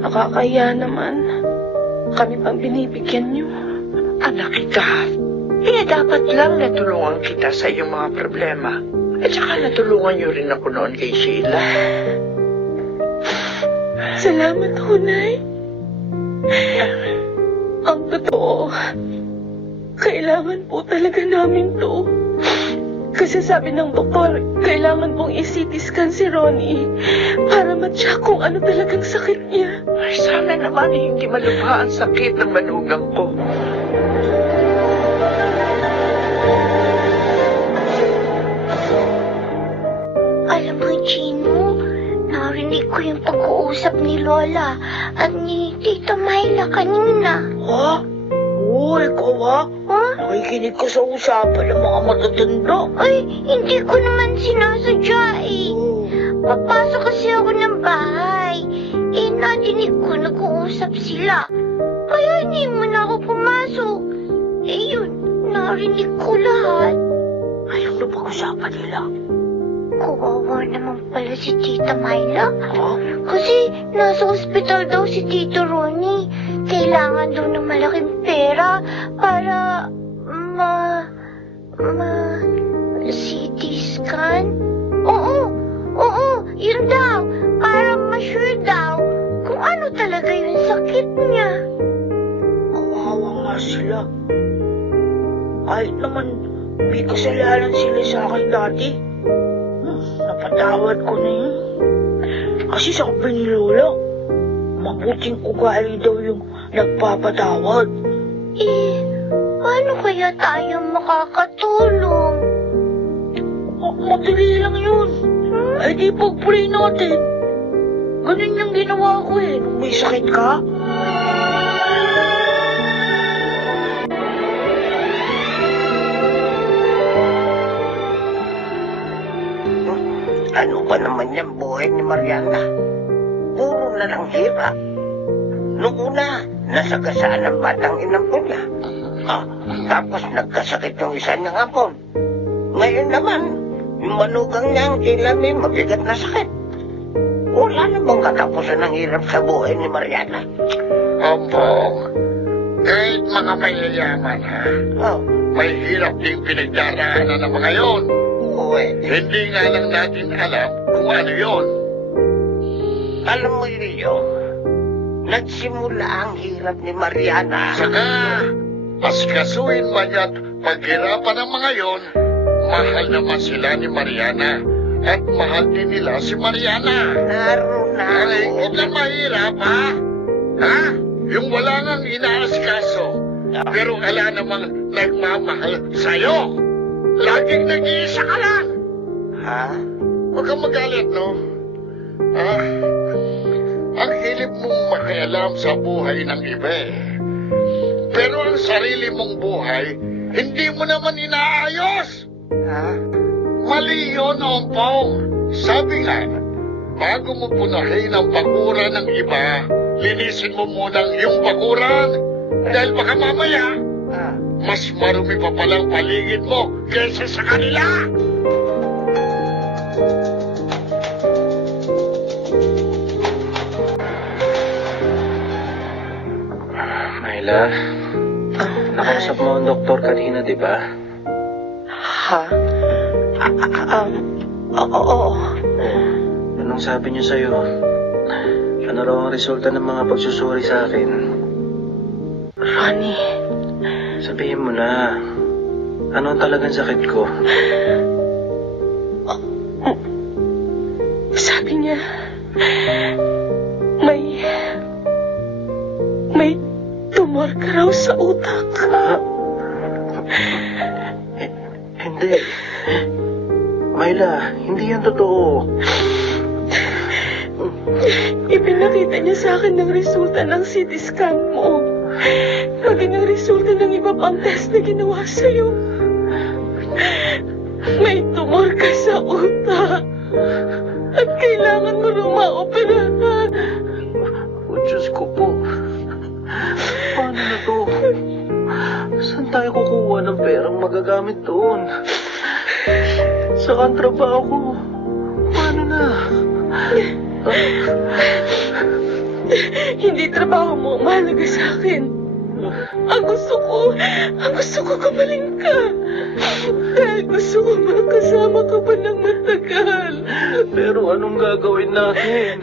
Nakakaya naman. Kami pang binibigyan niyo. Anak kita. Dapat lang natulungan kita sa iyong mga problema. At saka natulungan niyo rin ako noon kay Sheila. Salamat ho, Nay. Ang totoo, kailangan po talaga namin to. Kasi sabi ng doktor, kailangan pong i-CT scan si Ronnie para matyak kung ano talagang sakit niya. Ay, sana naman hindi malubha ang sakit ng manugang ko. Alam mo, Gino, narinig ko yung pag-uusap ni Lola at ni Tita Myla kanina. Ha? Oo, ikaw ha? Ha? Nakikinig ko sa usapan ng mga matatanda. Ay, hindi ko naman sinasadya eh. Papasok kasi ako ng bahay. Nadinig ko nag-uusap sila. Kaya hindi mo na ako pumasok. pumasok. Yun, narinig ko lahat. Ayun na pag-usapan nila. Kawawa naman pala si Tita Myla. Kasi nasa ospital daw si Tito Ronnie. Kailangan daw ng malaking pera para CT scan? Oo, yun daw. Para ma-sure daw kung ano talaga yung sakit niya. Kawawa nga sila. Kahit naman may kasalanan sila sa akin dati. Napatawad ko na yun. Kasi sabi ni Lola, mabuting ugali daw yung nagpapatawad. Paano kaya tayo makakatulong? Madali lang yun. Ay di pag-pray natin. Ganun yung ginawa ko nung may sakit ka. Ano ba naman yung buhay ni Mariana? Puro na lang hirap. Noong una, nasagasaan ang batang inampon niya. Tapos nagkasakit yung isa niyang ampon. Ngayon naman, yung manugang niya ang tila may mabigat na sakit. Wala na bang katapusan ng hirap sa buhay ni Mariana? Opo. Kahit mga mayayaman, may hirap ding pinagdaraanan ng mga yon. Hindi nga lang natin alam kung ano yon. Alam mo yun, nagsimula ang hirap ni Mariana. Saka, asikasuin man niya't paghirapan ng mga yon, mahal naman sila ni Mariana. At mahal din nila si Mariana. Ay, huwag kang mahirap, ha? Ha? Yung wala ngang inaasikaso, pero wala namang nagmamahal sa'yo. Laging nag-iisa ka lang. Ha? Huwag kang magalit, no? Ha? Ang hilip mong makialam sa buhay ng iba, pero ang sarili mong buhay, hindi mo naman inaayos. Ha? Mali yun, Ompong. Sabi nga, bago mo punahin ang bakuran ng iba, linisin mo munang yung bakuran. Dahil baka mamaya, mas marumi pa palang paligid mo kaysa sa kanila. Myla, nakausap mo ang doktor kanina, di ba? Ha? Oo. Anong sabi niyo sa'yo? Ano raw ang resulta ng mga pagsusuri sa akin? Ronnie. Sabihin mo na, ano ang talagang sakit ko? Sabi niya, may tumor ka raw sa utak. Hindi. Myla, hindi yan totoo. Ipinakita niya sa akin ng resulta ng CT scan mo. Maging ang resulta ng iba pang test na ginawa sa'yo. May tumor ka sa utak. At kailangan mo rumaoperahan. Oh, Diyos ko po. Paano na to? Saan tayo kukuha ng perang magagamit doon? Saka ang trabaho ko. Paano na? Hindi trabaho mo ang mahalaga sa akin. Ang gusto ko gumaling ka. Dahil gusto ko makasama ka pa ng matagal. Pero anong gagawin natin?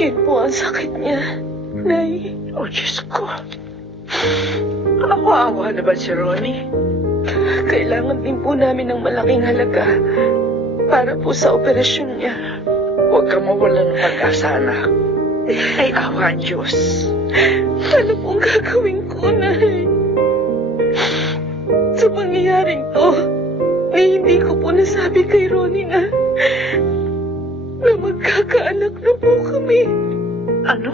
Yun po ang sakit niya, Nay. Oh, Diyos ko. Kawawa na ba si Ronnie? Kailangan din po namin ng malaking halaga para po sa operasyon niya. Huwag kang mawalan ng pag-asa, anak. Ay, awa ang Diyos. Ano pong gagawin ko, Nay? Sa pangyayaring to, ay hindi ko po nasabi kay Ronnie na magkakaanak na po kami. Ano?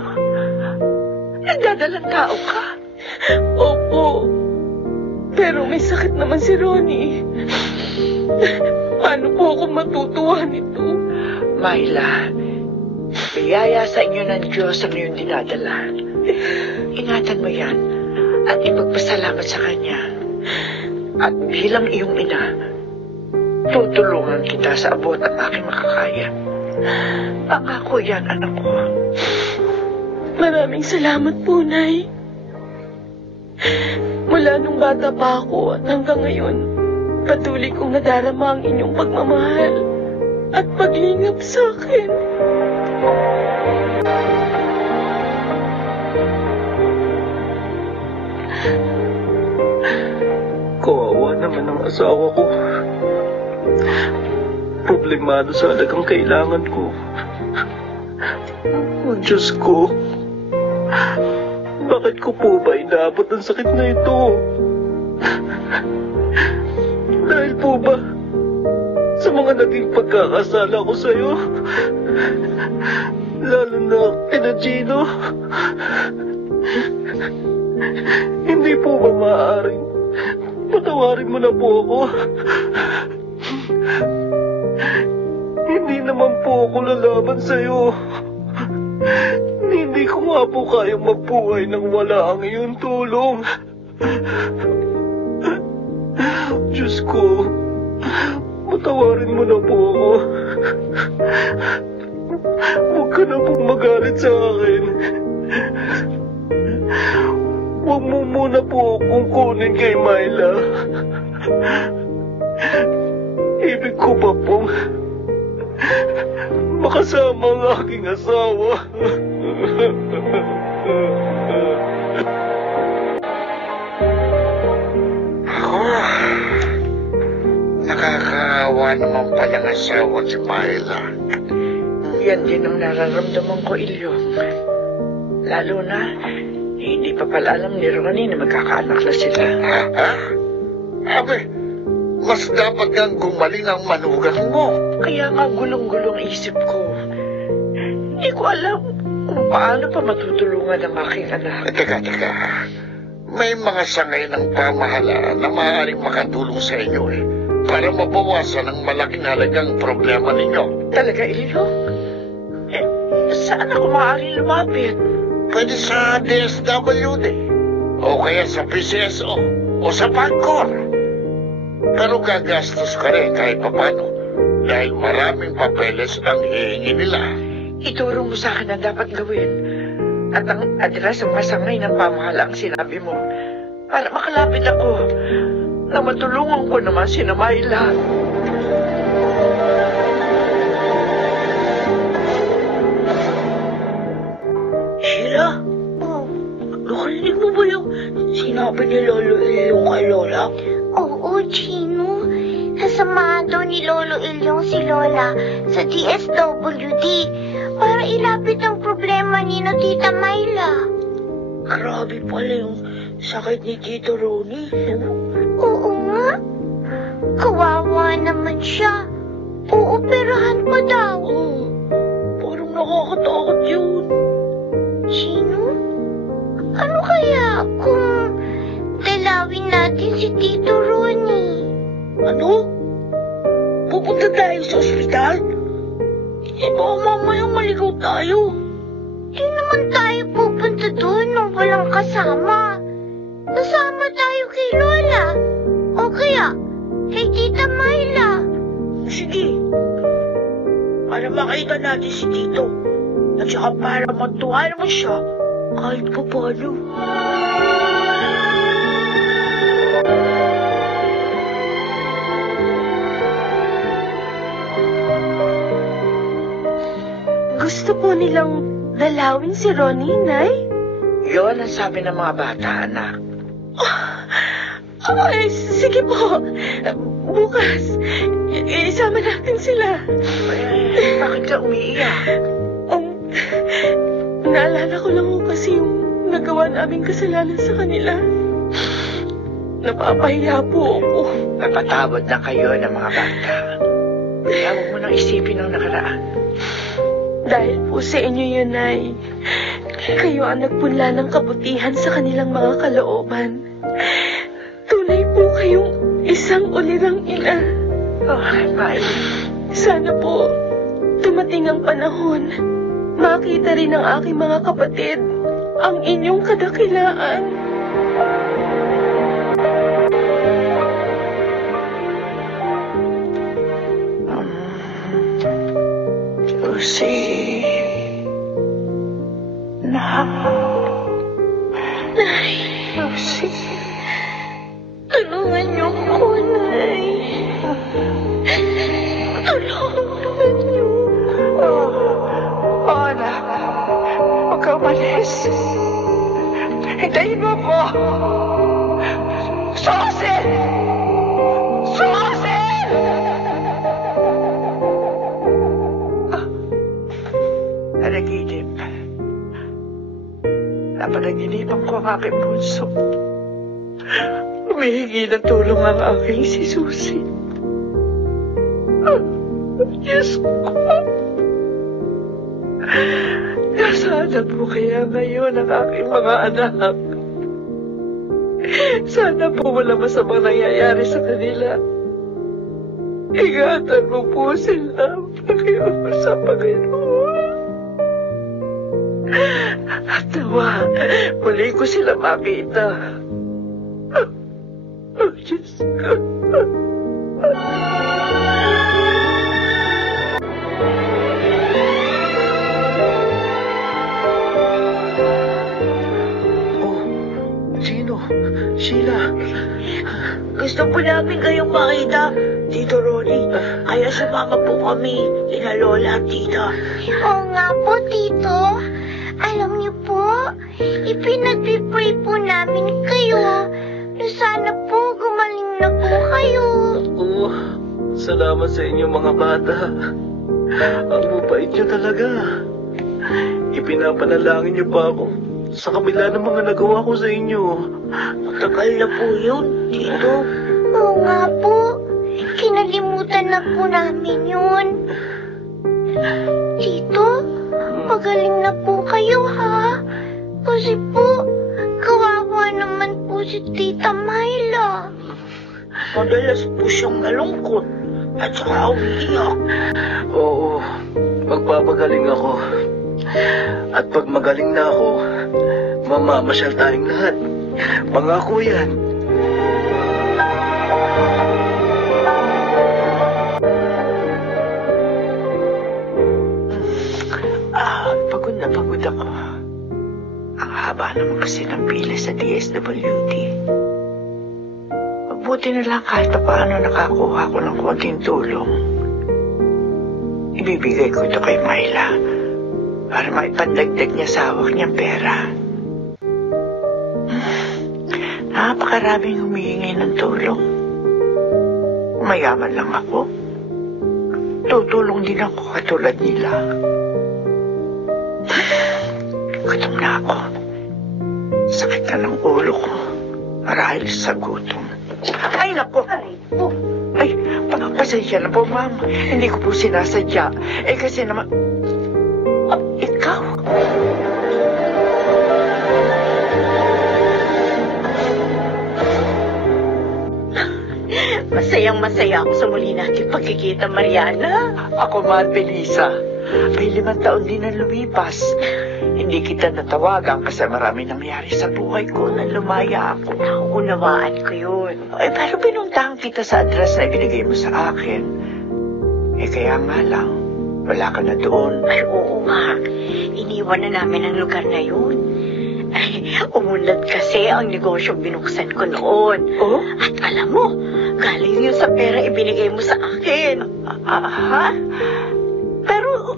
Nagdadalang tao ka? Opo. Pero may sakit naman si Ronnie. Paano po ako matutuwa nito? Myla, Biyaya sa inyo ng Diyos ang iyong dinadala. Ingatan mo yan at ipagpasalamat sa Kanya. At bilang iyong ina, tutulungan kita sa abot ang aking makakaya. Pangako yan, anak ko. Maraming salamat po, Nay. Mula nung bata pa ako at hanggang ngayon, patuloy kong nadarama ang inyong pagmamahal at paglingap sa akin. Kawawa naman ang asawa ko. Problemado sa alagang kailangan ko. Oh, Diyos ko. Bakit ko po ba inaabot ang sakit na ito? Dahil po ba sa mga naging pagkakasala ko sa'yo? Lalo na kina Gino. Hindi po ba maaaring patawarin mo na po ako? Hindi naman po ako lalaban sa'yo. Hindi ko nga po kayang mabuhay nang wala ang iyong tulong. Diyos ko, patawarin mo na po ako. Huwag ka na pong magalit sa akin. Huwag mo muna po akong kunin kay Myla. Ibig ko pa pong makasama ang aking asawa. Nakakaawa naman palang asawa si Myla. Yan din ang nararamdaman ko, Ilyong. Lalo na, hindi pa pala alam ni Ronnie na magkakaanak na sila. Ha? Abe, mas dapat kang gumaling ang manugang mo. Kaya nga gulong-gulong isip ko. Hindi ko alam kung paano pa matutulungan ang aking anak. Teka. May mga sangay ng pamahalaan na maaaring makatulong sa inyo para mabawasan ang malaking halagang problema ninyo. Talaga, Ilyong? Saan ako maaaring lumapit? Pwede sa DSWD, o kaya sa PCSO, o sa PAGCOR. Pero gagastos ka rin kahit papano, dahil maraming papeles ang hihingi nila. Ituro mo sa akin ang dapat gawin, at ang address ng masangay ng pamahala ang sinabi mo, para makalapit ako, na matulungan ko naman si Myla. Sheila? Nakarinig mo ba yung sinabi ni Lolo Ilyong kay Lola? Oo, Gino. Sasamahan daw ni Lolo Ilyong si Lola sa DSWD para ilapit ang problema ni Tita Myla. Grabe pala yung sakit ni Tito Ronnie. Oo nga. Kawawa naman siya. Uoperahan pa daw. Parang nakakatakot yun. Gino, ano kaya kung dalawin natin si Tito Ronnie? Ano? Pupunta tayo sa ospital? Baka mamayang maligaw tayo. Di naman tayo pupunta doon nung walang kasama. Nasama tayo kay Lola. O kaya, kay Tita Myla. Sige. Para makita natin si Tito. At saka para matuwa naman siya kahit pa paano. Gusto po nilang dalawin si Ronnie, Nay? Yun ang sabi ng mga bata, anak. Ay, sige po. Bukas, isama natin sila. Bakit ka umiiyak? Naalala ko lang kasi yung nagawa naming kasalanan sa kanila. Napapahiya po ako. Napatawad na kayo ng mga bata. Kaya huwag mo nang isipin ang nakaraan. Dahil po sa inyo yun, Nay. Kayo ang nagpunla ng kabutihan sa kanilang mga kalooban. Tunay po kayong isang ulirang ina. Oh, May. Sana po dumating ang panahon makita rin ng aking mga kapatid ang inyong kadakilaan. Josie. Nay. Josie. Tulungan niyo ako, Nay. Tulungan niyo. Anak. Huwag ka umalis. Hintayin mo ko. Susi! Susi! Nanaginip. Napanaginipan ko ang aking bunso. Humihingi ng tulong ang aking si Susi. Diyos ko. Nasaan po kaya ngayon ang aking mga anak? Sana po wala masamang nangyayari sa kanila. Ingatan mo po sila, Pakiusap, Panginoon. At nawa, muli ko sila makita. Oh, Diyos ko. Sheila, gusto po namin kayong makita, Tito Ronnie. Kaya sumama po kami, ina Lola at Tita. Oo nga po, Tito. Alam niyo po, ipinag-pray po namin kayo na sana po gumaling na po kayo. Salamat sa inyo mga bata. Ang mabait niyo talaga. Ipinapanalangin niyo pa ako sa kabila ng mga nagawa ko sa inyo. Matagal na po yun, Tito. Oo nga po. Kinalimutan na po namin yun. Tito, magaling na po kayo, ha? Kasi po, kawawa naman po si Tita Myla. Madalas po siyang malungkot at saka umiiyak. Oo, magpapagaling ako. At pag magaling na ako, mamamasyal tayong lahat. Pangako yan. Pagod na pagod ako. Ang haba naman kasi ng pila sa DSWD. Mabuti na lang kahit paano nakakuha ko ng konting tulong. Ibibigay ko ito kay Myla para maipandagdag niya sa hawak niyang pera. Napakaraming humihingi ng tulong. Mayaman lang ako. Tutulong din ako katulad nila. Gutom na ako. Sakit na ng ulo ko marahil sa gutom. Ay, naku! Ay, pasensya na po, ma'am. Hindi ko po sinasadya. Kasi naman... ikaw? Masayang-masaya ako sa muli natin pagkikita, Mariana. Ako man, Belisa. May 5 taon din na lumipas. Hindi kita natawagan kasi marami nangyari sa buhay ko na lumaya ako. Unawaan ko yun. Pero pinuntahan kita sa address na ibinigay mo sa akin. Kaya nga lang, wala ka na doon. Ay, oo nga. Iniwan na namin ang lugar na yun. Umunlad kasi ang negosyong binuksan ko noon. Oh? At alam mo, galing yun sa pera ibinigay mo sa akin. Ha? Pero,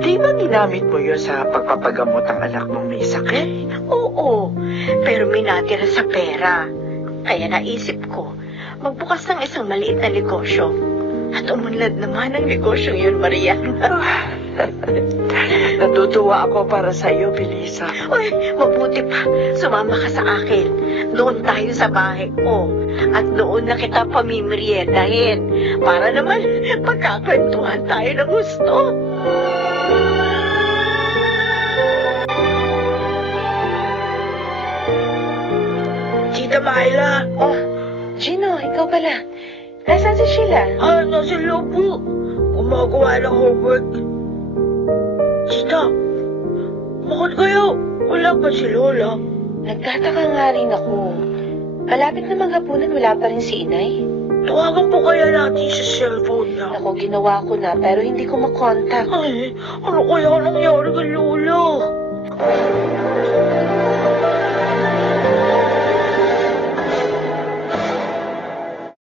di ba ginamit mo yun sa pagpapagamot ang anak mong may sakit? Oo, pero may natira sa pera. Kaya naisip ko, magbukas ng isang maliit na negosyo. At umunlad naman ang negosyong yun, Mariana. Natutuwa ako para sa iyo, Belisa. Uy, mabuti pa. Sumama ka sa akin. Doon tayo sa bahay ko. At doon na kita pamimeriendahin. Para naman pagkakwentuhan tayo ng gusto. Tita Myla. Oh, Gino, ikaw pala. Nasaan si Sheila? Nasa loob po. Gumagawa ng homework. Tita, Bakit kaya wala pa si Lola? Nagtataka nga rin ako. Malapit na maghapunan, wala pa rin si Inay. Tawagan po kaya natin sa cellphone niya. Ako, ginawa ko na, pero hindi ko makontak. Ay, ano kaya nangyari kay Lola?